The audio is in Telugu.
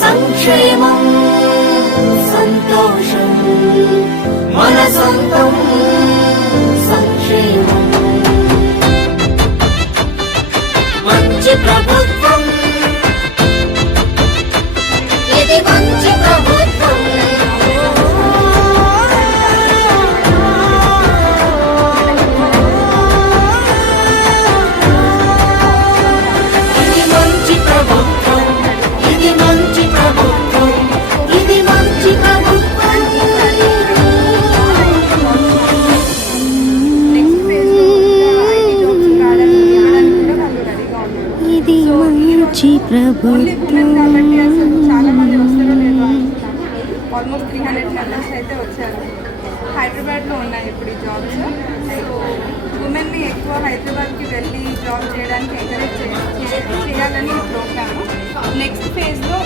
సంక్షేమం సంతోషం మన సొంతం సంక్షేమం మంచి ప్రభుత్వం ఇది మంచి ప్రభుత్వం ఇది మంచి ప్రభుత్వం ఇది మంచి ప్రభుత్వం ఇది మంచి ప్రభుత్వం ఇది మంచి ప్రభుత్వం ఆల్మోస్ట్ 300 మెంబర్స్ అయితే వచ్చారు. హైదరాబాద్లో ఉన్నాయి ఇప్పుడు ఈ జాబ్స్. సో ఉమెన్ని ఎక్కువ హైదరాబాద్కి వెళ్ళి జాబ్ చేయడానికి ఎంకరేజ్ చేయాలని ఈ ప్రోగ్రాము. నెక్స్ట్ ఫేజ్లో